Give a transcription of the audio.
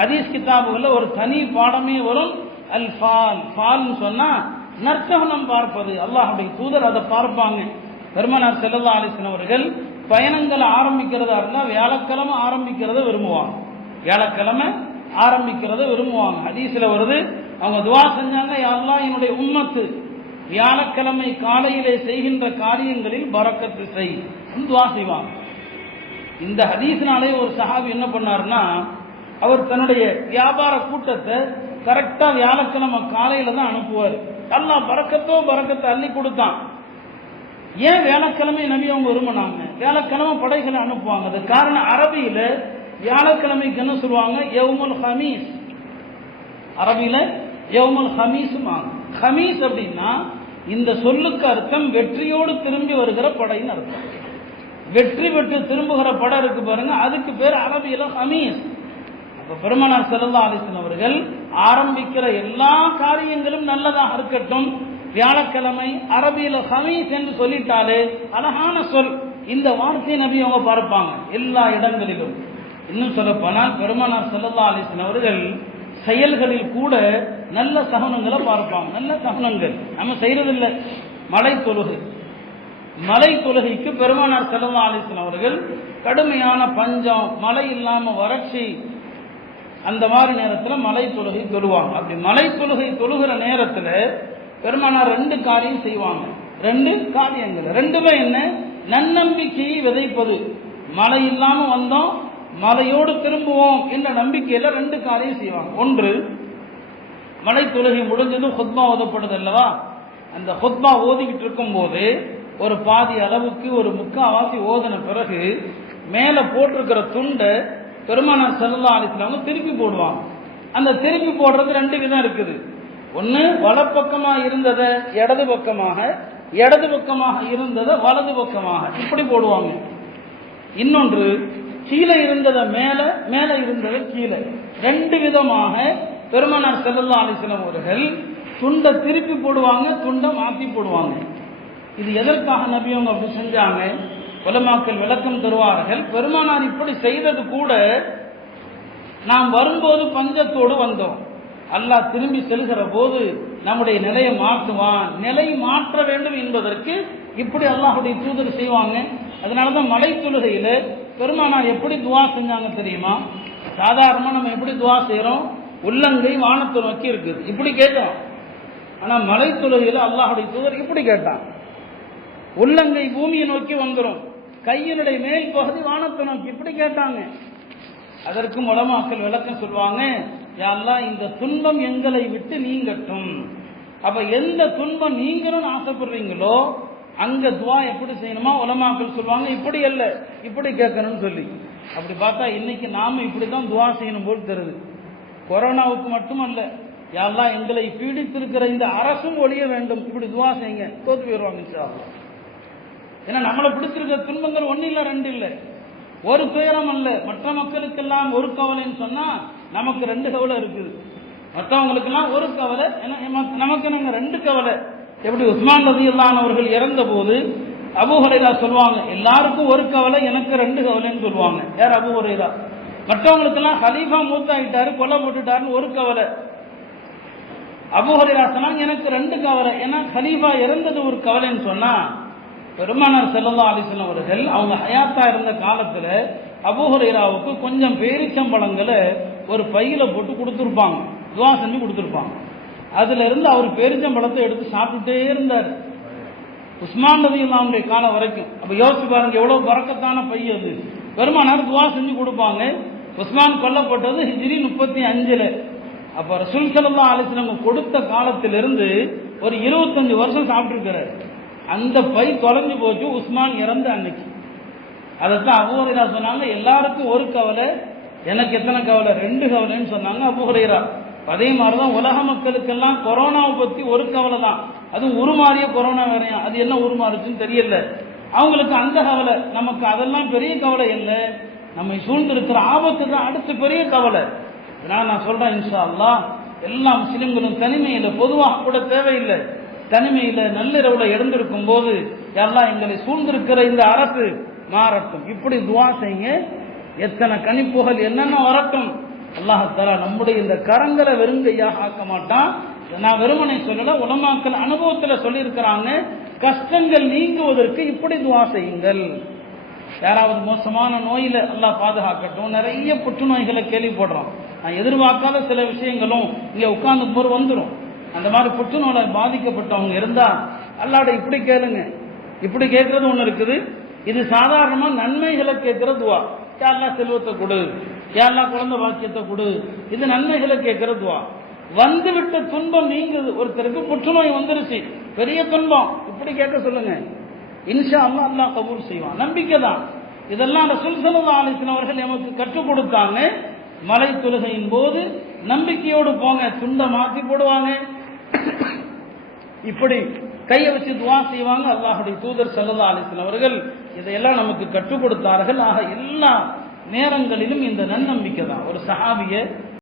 ஹதீஸ் கிதாபுகளில் ஒரு தனி பாடமே வரும். அல் ஃபால், ஃபால்னு சொன்னா நற்சகுனம் பார்ப்பது. அல்லாஹ்வுடைய தூதர் அதை பார்ப்பாங்க. பெருமானார் ஸல்லல்லாஹு அலைஹி வஸல்லம் அவர்கள் பயணங்களை ஆரம்பிக்கிறதா இருந்தா வியாழக்கிழமை ஆரம்பிக்கிறத விரும்புவாங்க. வியாழக்கிழமை ஆரம்பிக்கிறத விரும்புவாங்க. ஹதீஸ்ல வருது, அவங்க துவா செஞ்சாங்க, யா அல்லாஹ் என்னுடைய உம்மத்து வியாழக்கிழமை காலையிலே செய்கின்ற காரியங்களில் பரக்கத்து செய், துவா செய்வாங்க. இந்த ஹதீஸ்னாலே ஒரு சஹாபி என்ன பண்ணாருன்னா, அவர் தன்னுடைய வியாபார கூட்டத்தை கரெக்டா வியாழக்கிழமை காலையில தான் அனுப்புவார். அல்லாஹ் பரக்கத்தை அள்ளி கொடுத்தான். ஏன் வியாழக்கிழமை நபி அவங்க விரும்பினாங்க? வியாழக்கிழமை படைகளை அனுப்புவாங்க. அது காரணம், அரபியில வியாழக்கிழமைக்கு என்ன சொல்லுவாங்க? யௌமுல் ஹமீஸ். அரபியில யௌமுல் ஹமீஸ். ஹமீஸ் அப்படின்னா இந்த சொல்லுக்கு அர்த்தம் வெற்றியோடு திரும்பி வருகிற படைன்னு அர்த்தம். வெற்றி பெற்று திரும்புகிற படை இருக்கு பாருங்க, அதுக்கு பேர் அரபியில ஹமீஸ். அப்ப பெருமானார் ஸல்லல்லாஹு அலைஹி வஸல்லம் அவர்கள் ஆரம்பிக்கிற எல்லா காரியங்களும் நல்லதாக இருக்கட்டும், வியாழக்கிழமை அரபியில ஹமீஸ் என்று சொல்லிட்டாலே அழகான சொல். இந்த வார்த்தை நபி அவங்க பார்ப்பாங்க எல்லா இடங்களிலும். இன்னும் சொல்ல போனால் பெருமானார் ஸல்லல்லாஹு அலைஹி வஸல்லம் அவர்கள் செயல்களில் கூட நல்ல சகுனங்களை பார்ப்பாங்க. நல்ல சகுனங்கள் நம்ம செய்யறதில்லை. மலை தொழுகைக்கு பெருமானார் ஸல்லல்லாஹு அலைஹி வஸல்லம் அவர்கள் கடுமையான பஞ்சம், மழை இல்லாம வறட்சி, அந்த மாதிரி நேரத்தில் மலை தொழுகை தொழுவாங்க. அப்படி மலை தொழுகை தொழுகிற நேரத்தில் பெருமானார் 2 காரியம் செய்வாங்க. 2 காரியங்கள், ரெண்டுமே என்ன? நன்னம்பிக்கையை விதைப்பது. மழை இல்லாம வந்தோம், மலையோடு திரும்புவோம் என்ற நம்பிக்கையில 2 காரியம் செய்வாங்க. ஒன்று, மலை தொழுகை முடிஞ்சதும் ஹுத்பா ஓதப்படுது அல்லவா, அந்த ஹுத்பா ஓதிக்கிட்டு இருக்கும் போது ஒரு பாதி அளவுக்கு ஒரு முக்காவாசி ஓதின பிறகு மேல போட்டிருக்கிற துண்டை பெருமானார் ஸல்லல்லாஹு அலைஹி வஸல்லம் திருப்பி போடுவாங்க. அந்த திருப்பி போடுறது 2 விதம் இருக்குது. ஒன்னு, வலப்பக்கமாக இருந்ததை இடது பக்கமாக, இடது பக்கமாக இருந்ததை வலது பக்கமாக இப்படி போடுவாங்க. இன்னொன்று, கீழே இருந்ததை மேல, மேல இருந்ததை கீழே, 2 விதமாக பெருமானார் ஸல்லல்லாஹு அலைஹி வஸல்லம் அவர்கள் துண்டை திருப்பி போடுவாங்க, துண்டை மாற்றி போடுவாங்க. இது எதற்காக நபி அவங்க அப்படி செஞ்சாங்க? உலமாக்கள் விளக்கம் தருவார்கள். பெருமானார் இப்படி செய்தது கூட, நாம் வரும்போது பஞ்சத்தோடு வந்தோம், அல்லாஹ் திரும்பி செல்கிற போது நம்முடைய நிலையை மாற்றுவான், நிலை மாற்ற வேண்டும் என்பதற்கு இப்படி அல்லாஹ்வுடைய தூதர் செய்வாங்க. அதனாலதான் மலை தொழுகையில பெருமானார் எப்படி துவா செஞ்சாங்க தெரியுமா? சாதாரணமா நம்ம எப்படி துவா செய்யறோம்? உள்ளங்கை வானத்தை நோக்கி இருக்குது, இப்படி கேட்டோம். ஆனா மலை தொழுகையில அல்லாஹ்வுடைய தூதர் இப்படி கேட்டான். உள்ளங்கை பூமியை நோக்கி வந்துடும், கையினுடைய மேல் பகுதி வானத்தை நோக்கி, இப்படி கேட்டாங்க. அதற்கும் உலமாக்கள் விளக்கம் சொல்லுவாங்க, யா அல்லாஹ் இந்த துன்பம் எங்களை விட்டு நீங்கட்டும். அப்ப எந்த துன்பம் நீங்கணும்னு ஆசைப்படுறீங்களோ அங்க துவா எப்படி செய்யணுமா? உலமாக்கள் சொல்லுவாங்க இப்படி அல்ல, இப்படி கேட்கணும்னு சொல்லி. அப்படி பார்த்தா இன்னைக்கு நாம இப்படிதான் துவா செய்யணும் போல் தெரியுது. கொரோனாவுக்கு மட்டுமல்ல, யா அல்லாஹ் எங்களை பீடித்திருக்கிற இந்த அரசும் ஒழிய வேண்டும், இப்படி துவா செய்யுங்க, தோத்து போயிடுவாங்க இன்ஷா அல்லாஹ். ஏன்னா நம்மளை பிடிச்சிருக்கிற துன்பங்கள் 1 இல்ல 2 இல்ல, ஒரு துயரம் அல்ல. மற்ற மக்களுக்கெல்லாம் ஒரு கவலைன்னு சொன்னா நமக்கு 2 கவலை இருக்குது. மற்றவங்களுக்கெல்லாம் ஒரு கவலை, நமக்கு நாங்க 2 கவலை. எப்படி உஸ்மான் ரலியல்லாஹு அன்ஹு அவர்கள் இறந்த போது அபூ ஹுரைரா சொல்லுவாங்க, எல்லாருக்கும் ஒரு கவலை, எனக்கு 2 கவலைன்னு சொல்லுவாங்க. யார்? அபூ ஹுரைரா. மற்றவங்களுக்கெல்லாம் ஹலீஃபா மூத்தாயிட்டாரு, கொலை போட்டுட்டாருன்னு ஒரு கவலை. அபூ ஹுரைரா சொன்னாங்க, எனக்கு 2 கவலை. ஏன்னா ஹலீஃபா இறந்தது ஒரு கவலைன்னு சொன்னா, பெருமானார் ஸல்லல்லாஹு அலைஹி வஸல்லம் அவர்கள் அவங்க ஹயாத்தா இருந்த காலத்துல அபூ ஹுரைராவுக்கு கொஞ்சம் பேரிச்சம்பழங்களை ஒரு பையில போட்டு கொடுத்துருப்பாங்க, துவா செஞ்சு கொடுத்துருப்பாங்க. அதுல இருந்து அவர் பேரிச்சம்பழத்தை எடுத்து சாப்பிட்டுட்டே இருந்தார் உஸ்மான் ரலியல்லாஹு அன்ஹு காலம் வரைக்கும். அப்ப யோசிச்சு பாருங்க எவ்வளவு பரக்கத்தான பை அது. பெருமானார் துவா செஞ்சு கொடுப்பாங்க. உஸ்மான் கொல்லப்பட்டது ஹிஜ்ரி 35. அப்ப ரசூல் ஸல்லல்லாஹு அலைஹி வஸல்லம் கொடுத்த காலத்திலிருந்து ஒரு 25 வருஷம் சாப்பிட்டு இருக்கிறார். அந்த பை தொலைஞ்சு போச்சு உஸ்மான் இறந்த அன்னைக்கு. அதைத்தான் அபூ ஹுரைரா சொன்னாங்க, எல்லாருக்கும் ஒரு கவலை, எனக்கு எத்தனை கவலை? 2 கவலைன்னு சொன்னாங்க அபூ ஹுரைரா. அதே மாதிரிதான் உலக மக்களுக்கெல்லாம் கொரோனாவை பத்தி ஒரு கவலை தான். அது உருமாறிய கொரோனா வேறையா, அது என்ன உருமாறுச்சுன்னு தெரியல. அவங்களுக்கு அந்த கவலை, நமக்கு அதெல்லாம் பெரிய கவலை இல்லை. நம்மை சூழ்ந்திருக்கிற ஆபத்து தான் அடுத்த பெரிய கவலை. அதனால நான் சொல்றேன், இன்ஷா அல்லாஹ் எல்லா முஸ்லிம்களும் தனிமையில, பொதுவாக கூட தேவையில்லை, தனிமையில நள்ளிரவுல எழுந்திருக்கும் போது யா அல்லாஹ் எங்களை சூழ்ந்திருக்கிற இந்த அரசு மாறட்டும், இப்படி துவா செய்யுங்க. எத்தனை கணிப்புகள் என்னென்ன வரட்டும், அல்லாஹ் நம்முடைய இந்த கரங்களை வெறுங்கையாக ஆக்க மாட்டான். நான் வெறுமனை சொல்லல, உலமாக்கள் அனுபவத்தில் சொல்லியிருக்கிறாங்க, கஷ்டங்கள் நீங்குவதற்கு இப்படி துவா செய்யுங்கள். யாராவது மோசமான நோயில அல்லாஹ் பாதுகாக்கட்டும். நிறைய புற்றுநோய்களை கேள்விப்படுறோம். நான் எதிர்பார்க்காத சில விஷயங்களும் இங்க உட்கார்ந்து போது வந்துடும். அந்த மாதிரி புற்றுநோயை பாதிக்கப்பட்டவங்க இருந்தா அல்லாஹ்ட இப்படி கேளுங்க. இப்படி கேட்கறது ஒண்ணு இருக்குது. இது சாதாரணமா நன்மைகளை கேட்கிற துவா. யாரெல்லாம் செல்வத்தை கொடு, யாரெல்லாம் குழந்தை பாக்கியத்தை கொடு, இது நன்மைகளை கேட்கிற துவா. வந்துவிட்ட துன்பம் நீங்குது. ஒருத்தருக்கு புற்றுநோய் வந்துருச்சு, பெரிய துன்பம், இப்படி கேட்க சொல்லுங்க. இன்ஷா அல்லாஹ் அல்லாஹ் கபூல் செய்வான். நம்பிக்கை தான். இதெல்லாம் ரசூல் ஸல்லல்லாஹு அலைஹி வஸல்லம் அவர்கள் நமக்கு கற்றுக் கொடுத்தாங்க. மலை தொழுகையின் போது நம்பிக்கையோடு போங்க. துண்டை மாற்றி போடுவாங்க, இப்படி கையை வச்சு துவா செய்வாங்க. அல்லாஹுடைய தூதர் ஸல்லல்லாஹு அலைஹி வஸல்லம் அவர்கள் இதையெல்லாம் நமக்கு கற்றுக் கொடுத்தார்கள். ஆக எல்லா நேரங்களிலும் இந்த நன்னம்பிக்கை தான். ஒரு சஹாபியை